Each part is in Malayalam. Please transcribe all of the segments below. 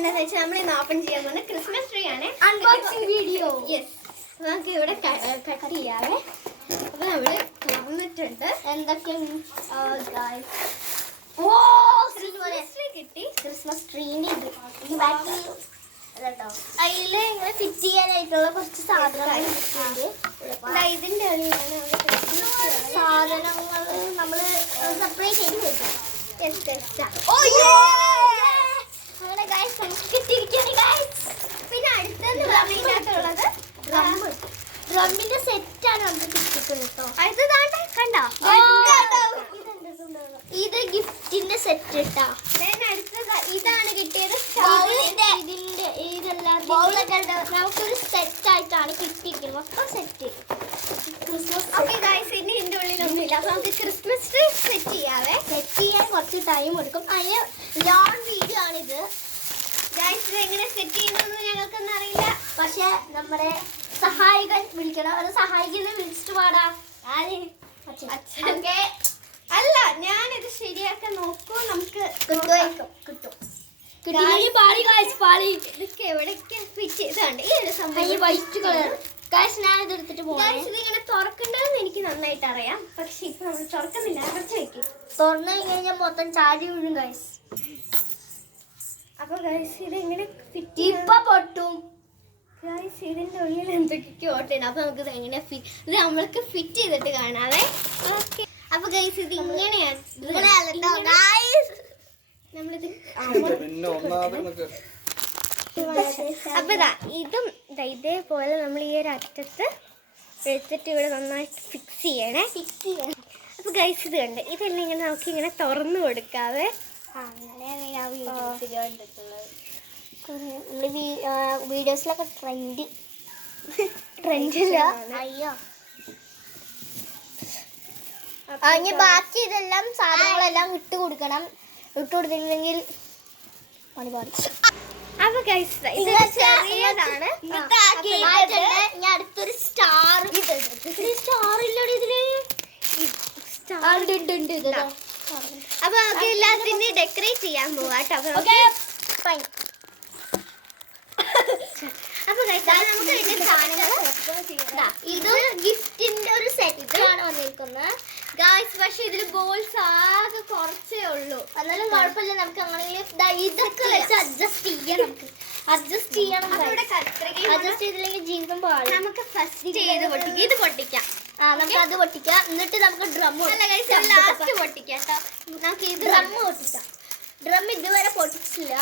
എന്താണെന്ന് വെച്ചാൽ നമ്മൾ ഇന്ന് ഓപ്പൺ ചെയ്യാൻ പോകുന്ന ക്രിസ്മസ് ട്രീ ആണ്. Unboxing video. യെസ്, നമുക്ക് ഇവിടെ കട്ട് ചെയ്യാവേ. അപ്പൊ നമ്മള് തുറന്നിട്ടുണ്ട്. എന്തൊക്കെയാണ് ക്രിസ്മസ് ട്രീ കിട്ടി. ക്രിസ്മസ് ട്രീന്റെ അതില് ഇങ്ങനെ ഫിറ്റ് ചെയ്യാനായിട്ടുള്ള കുറച്ച് സാധനങ്ങൾ ഇതിന്റെ ഉള്ളിലാണ് സാധനങ്ങൾ നമ്മള് സെപ്പറേറ്റ് ചെയ്ത് വെക്കും. അങ്ങനെ ഗൈസ് നമുക്ക് കിട്ടിയിരിക്കുകയാണ് ഗൈസ്. പിന്നെ അടുത്തെന്ന് പറഞ്ഞിട്ടുള്ളത് ഡ്രമ്മിന്റെ സെറ്റാണ് നമുക്ക് കിട്ടിയിട്ടുള്ളത് കേട്ടോ. അടുത്ത് കണ്ടോ, ഇത് ഗിഫ്റ്റിന്റെ സെറ്റ് ഇട്ടാ. അടുത്തത് ഇതാണ് കിട്ടിയത്. ഇതിന്റെ ഇതെല്ലാം നമുക്കൊരു സെറ്റ് ആയിട്ടാണ് കിട്ടിയിരിക്കുന്നത്. മൊത്തം സെറ്റ് ക്രിസ്മസ്. അപ്പൊ ഗൈസ് ഇനി ഇതിന്റെ ഉള്ളിലൊന്നുമില്ല. അപ്പൊ നമുക്ക് ക്രിസ്മസ് ട്രീ സെറ്റ് ചെയ്യാവേ. സെറ്റ് ചെയ്യാൻ കുറച്ച് ടൈം എടുക്കും. അതിന് ലോങ് വീഡിയോ ആണിത്. ഗൈസ് ഇത് എങ്ങനെ സെറ്റ് ചെയ്യുന്നതെന്ന് ഞങ്ങൾക്കൊന്നും അറിയില്ല. പക്ഷെ നമ്മുടെ സഹായികൻ വിളിക്കണം. അത് സഹായികനെ വിളിച്ചിട്ട് പാടാം. അല്ല, ഞാനിത് ശരിയാക്കാൻ നോക്കൂ. നമുക്ക് കിട്ടും. ഇതൊക്കെ എവിടേക്ക് ഫിറ്റ് ചെയ്തുണ്ട്. ഈ ഒരു സംഭവം വൈറ്റ് കളർ ഞാൻ ഇത് എടുത്തിട്ട് പോകാം. ഇതിങ്ങനെ തുറക്കണ്ടെന്ന് എനിക്ക് നന്നായിട്ട് അറിയാം. പക്ഷെ ഇപ്പൊ നമ്മൾ തുറക്കുന്നില്ല. അടച്ചു വെക്കും. തുറന്നു കഴിഞ്ഞാൽ മൊത്തം ചാടി വീഴും ഗൈസ്. അപ്പൊ ഗൈസ് ഇത് എങ്ങനെ ഫിറ്റ് ഇപ്പൊ പൊട്ടും ഗൈസ്. ഇതിന്റെ ഉള്ളിൽ എന്തൊക്കെയോ ഓട്ടയാണ്. അപ്പൊ നമുക്ക് ഇത് എങ്ങനെ ഇത് നമ്മൾക്ക് ഫിറ്റ് ചെയ്തിട്ട് കാണാവേ. ഓക്കെ. അപ്പൊ ഗൈസ് ഇത് ഇങ്ങനെയാണ്. നമ്മളിത് അപ്പൊ ഇതും ഇതേപോലെ നമ്മൾ ഈ ഒരു അറ്റത്ത് എടുത്തിട്ട് ഇവിടെ നന്നായിട്ട് ഫിക്സ് ചെയ്യണേ. അപ്പൊ ഗൈസ് ഇത് കണ്ട് ഇതെല്ലാം ഇങ്ങനെ നമുക്ക് ഇങ്ങനെ തുറന്നു കൊടുക്കാവേ. വീഡിയോസിലൊക്കെ ട്രെൻഡില്ല. അയ്യോ ഇനി ബാക്കി ഇതെല്ലാം സാധനങ്ങളെല്ലാം ഇട്ട് കൊടുക്കണം. ഇട്ട് കൊടുത്തില്ലെങ്കിൽ പണി പാടും. അപ്പൊ ഗൈസ് ഇത് ചെറിയതാണ്. ഞാൻ അടുത്തൊരു സ്റ്റാർ ഇല്ലോടെ ഇതില് അപ്പൊ നമുക്ക് എല്ലാത്തിനും ഡെക്കറേറ്റ് ചെയ്യാൻ പോവാട്ടോ. അപ്പൊ നമുക്ക് ഇതിന്റെ സാധനങ്ങൾ ഇത് ഗിഫ്റ്റിന്റെ ഒരു സെറ്റ് ആണ് വന്നിരിക്കുന്നത് ഗായ്സ്. പക്ഷെ ഇതില് ബോൾസ് ആകെ കുറച്ചേ ഉള്ളൂ. എന്നാലും കുഴപ്പമില്ല. നമുക്ക് അങ്ങനെയെങ്കിലും ഇതൊക്കെ വെച്ച് അഡ്ജസ്റ്റ് ചെയ്യണം. അഡ്ജസ്റ്റ് ചെയ്തില്ലെങ്കിൽ ജീവിതം പാടും. നമുക്ക് ഫസ്റ്റ് ചെയ്ത് പൊട്ടിക്കാം. ഇത് പൊട്ടിക്കാം. നമുക്ക് അത് പൊട്ടിക്കാം. എന്നിട്ട് നമുക്ക് ഡ്രം ലാസ്റ്റ് പൊട്ടിക്കാം. നമുക്ക് ഇത് ഡ്രം പൊട്ടിക്കാം. ഡ്രം ഇതുവരെ പൊട്ടിച്ചില്ല.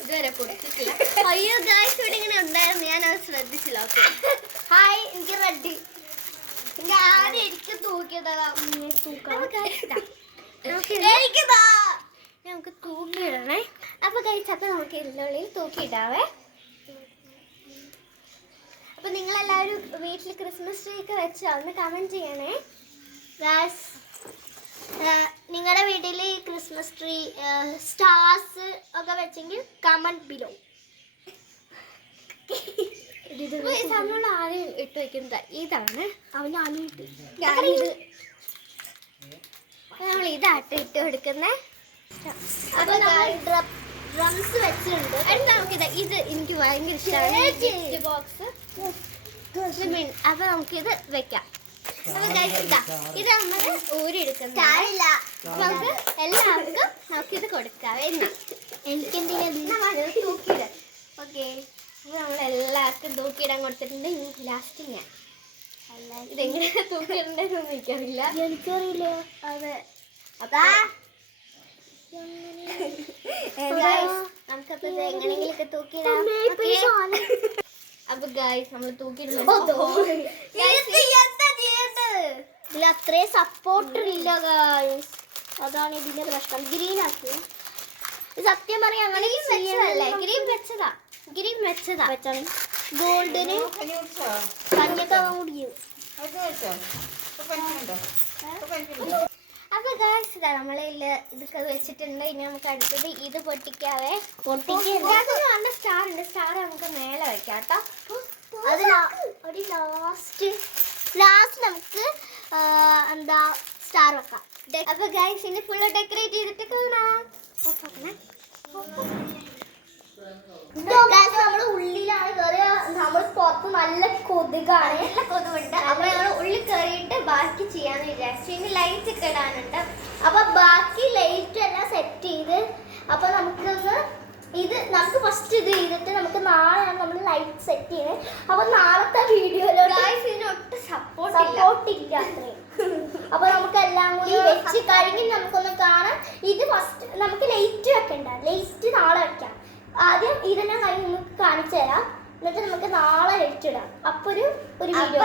ഇതുവരെ പൊട്ടിച്ചില്ല. അയ്യോ ഗായ്സ്, ഇവിടെ ഇങ്ങനെ ഉണ്ടായിരുന്നു. ഞാനത് ശ്രദ്ധിച്ചില്ല. ഓക്കെ. ഹായ്, എനിക്ക് റെഡി. ആദ്യം എനിക്ക് തൂക്കിയതാ. നമുക്ക് തൂക്കിയിടണേ. അപ്പൊ ഗൈസ് അപ്പൊ നമുക്ക് ഇതിനുള്ളിൽ തൂക്കിയിടാവേ. അപ്പൊ നിങ്ങളെല്ലാവരും വീട്ടിൽ ക്രിസ്മസ് ട്രീ ഒക്കെ വെച്ചോ? ഒന്ന് കമന്റ് ചെയ്യണേ. നിങ്ങളുടെ വീട്ടിൽ ക്രിസ്മസ് ട്രീ സ്റ്റാർസ് ഒക്കെ വെച്ചെങ്കിൽ കമന്റ് ബിലോ. നമ്മൾ ആദ്യം ഇട്ട് വെക്കുന്നത് ഇതാണ്. നമ്മൾ ഇതാട്ട് ഇട്ട് കൊടുക്കുന്നേ. അപ്പൊ ഡ്രംസ് വെച്ചിട്ടുണ്ട്. അടുത്ത നമുക്കിത് ഇത് എനിക്ക് ഭയങ്കര ഇഷ്ടമാണ് ബോക്സ്. അപ്പൊ നമുക്കിത് വെക്കാം. ഇത് നമ്മൾ ഊരിയെടുക്കുന്നത്. നമുക്ക് എല്ലാവർക്കും നമുക്കിത് കൊടുക്കാവേ. എനിക്കെന്തെങ്കിലും തൂക്കിയിട. ഓക്കെ. നമ്മൾ എല്ലാവർക്കും തൂക്കിയിടാൻ കൊടുത്തിട്ടുണ്ട്. ഇനി ലാസ്റ്റ് ഞാൻ ഇതെങ്ങനെ തൂക്കിയിടണ്ടെന്ന് എനിക്കറിയില്ല. എനിക്കറിയില്ല. അതെ. നമുക്കപ്പോ എങ്ങനെയെങ്കിലൊക്കെ തൂക്കിയിടാം. അപ്പൊ ഗൈസ് നമ്മൾ തൂക്കിയിടുന്നത് ഇതിൽ അത്രയും സപ്പോർട്ടർ ഇല്ല ഗൈസ്. അതാണ് ഇതിന്റെ പ്രശ്നം. ഗ്രീൻ ആക്കി സത്യം പറയാം. അങ്ങനെ ഗ്രീൻ വെച്ചതാ ഗോൾഡിന് കഞ്ഞൊക്കെ കുടിക്കും. അപ്പൊ ഗൈസ് ഇതാ നമ്മളില് ഇതൊക്കെ വെച്ചിട്ടുണ്ട്. ഇനി നമുക്ക് അടുത്തത് ഇത് പൊട്ടിക്കാവേ. നല്ല സ്റ്റാർ ഉണ്ട്. സ്റ്റാർ നമുക്ക് മേലെ വെക്കാം കേട്ടോ. അത് ലാസ്റ്റ് നമുക്ക് എന്താ സ്റ്റാർ വെക്കാം. അപ്പൊ ഗൈസ് ഇനി ഫുള്ള് ഡെക്കറേറ്റ് ചെയ്തിട്ട് കാണാം. നമ്മള് ഉള്ളിലാണ് കയറിയ, നമ്മൾ പുറത്ത് നല്ല കൊതുകാണ്, നല്ല കൊതുകുണ്ട്. അപ്പൊ ഞങ്ങൾ ഉള്ളിൽ കയറിയിട്ട് ബാക്കി ചെയ്യാന്ന് വിചാരിച്ചു. ഇനി ലൈറ്റ് ഒക്കെ ഇടാനുണ്ട്. അപ്പൊ ബാക്കി ലൈറ്റ് എല്ലാം സെറ്റ് ചെയ്ത് അപ്പൊ നമുക്കൊന്ന് നമുക്ക് ഫസ്റ്റ് ഇത് ചെയ്തിട്ട് നമുക്ക് നാളെയാണ് നമ്മൾ ലൈറ്റ് സെറ്റ് ചെയ്യുന്നത്. അപ്പൊ നാളത്തെ വീഡിയോയിലോട്ട് ഇതിനൊട്ട് സപ്പോർട്ട് ഇല്ല അത്രയും. അപ്പൊ നമുക്ക് എല്ലാം കൂടി വെച്ച് കഴിഞ്ഞ് നമുക്കൊന്ന് കാണാം. ഇത് ഫസ്റ്റ് നമുക്ക് ലൈറ്റ് വെക്കണ്ട, ലൈറ്റ് നാളെ വെക്കാം. ആദ്യം ഇതെല്ലാം കഴിഞ്ഞ് നമുക്ക് കാണിച്ചു തരാം, എന്നിട്ട് നമുക്ക് നാളെ ലൈറ്റ് ഇടാം. അപ്പൊ ഒരു വീഡിയോ